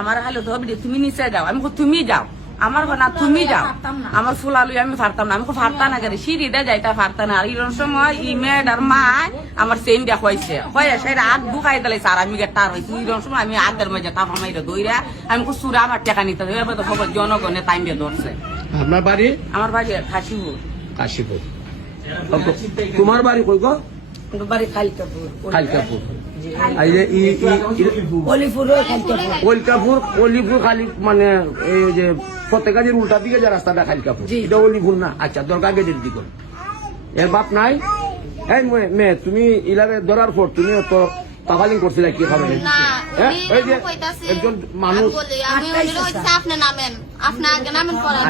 আমার খালি তো তুমি নিচে যাও, আমি তুমি যাও, আমার না তুমি যাও, আমার ফুলা লই আমি পারতাম না, আমি পারতা না করে সিঁড়িতে যাইতা পারতা না। আর এরকম সময় ইমেড আর মা আমার চেইন দেখাইছে হয়ে সেটা আগ ঢুকাই দিলে স্যার আমি তার হয়েছি। এরকম সময় আমি আগের মাঝে তাপ মাইরে দইরা আমি সুরা আমার টেকা নিতে হবে, তো খবর জনগণে টাইম দিয়ে ধরছে। আপনার বাড়ি? আমার বাড়ি কাশিপুর। কাশীপুর। তোমার বাড়ি কই গো? বাড়ি খালিকাপুর। খালিকাপুর। অলিপুর খালি মানে এই যে ফতেগাজীর উল্টা দিকে যে রাস্তাটা খালিকাপুর, এটা অলিপুর না? আচ্ছা, দরকার গেটের দিকে। এর বাপ নাই? এই মেয়ে, তুমি ইলাবে ধরার পর তুমি তো পাগালিং করছিলে কি খাবে? এই যে একজন মানুষ।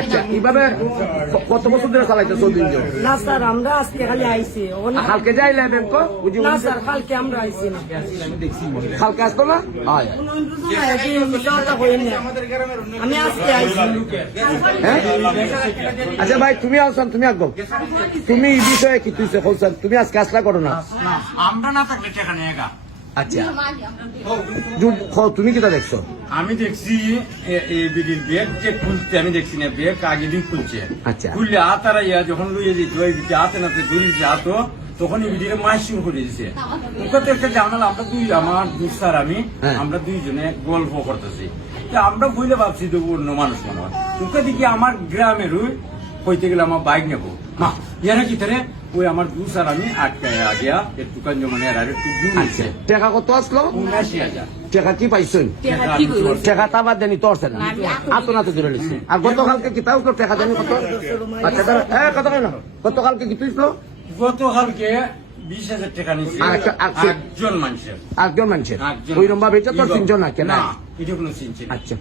আচ্ছা, এইভাবে কত বছর ধরে চালাইতেছ দিনজন? না স্যার, আমরা আজকে খালি আইছি। কালকে যাইলে ব্যাংক? না স্যার, কালকে আমরা আইছি না। কালকে আসতো না? আমি আজকে আইছি। হ্যাঁ, আচ্ছা ভাই, তুমি আসছেন, তুমি আগ, তুমি এই বিষয়ে কি তুইছে বলছেন? তুমি আজকে আসলা করো না? আমরা না থাকলে সেখানে একা। আচ্ছা, তুমি কিটা দেখছো? আমি দেখছি এই বিডির ব্যাগ যে খুলছে, আমি দেখছি না ব্যাগ আগে দিন খুলছে। আচ্ছা, খুললে আতারা ইয়া যখন লইয়ে যেত ওই বিটি হাতে নাতে দড়ি যাতো, তখন এই বিটিরে মাছ শুরু করে দিছে। ওকে তো একটা জানালা, আমরা আমার দুঃসার আমি আমরা দুইজনে গল্প করতেছি। আমরা বুঝলে ভাবছি তো অন্য মানুষ মনে হয়। ওকে দেখি আমার গ্রামের হইতে গেলে আমার বাইক নেবো মা ইয়ারা কি তারে ওই আমার দুঃসার আমি আটকায় আগিয়া এর দোকান জমানে আর একটু দূর হয়েছে। টাকা কত আসলো? ৭৯,০০০ টাকা কি পাইছেন? টাকা তা বাদ দেনি তো আসছে না, আতো না তো ধরে নিচ্ছে। আর গতকালকে কি তাও টাকা দেনি কত? আচ্ছা, কত না গতকালকে কি তুইছিল? গতকালকে ২০,০০০ টাকা নিচ্ছে একজন মানুষের। একজন মানুষের ওই রম্বা বেচা তোর ৩ জন না কেন? এটা কোনো চিন্তা। আচ্ছা,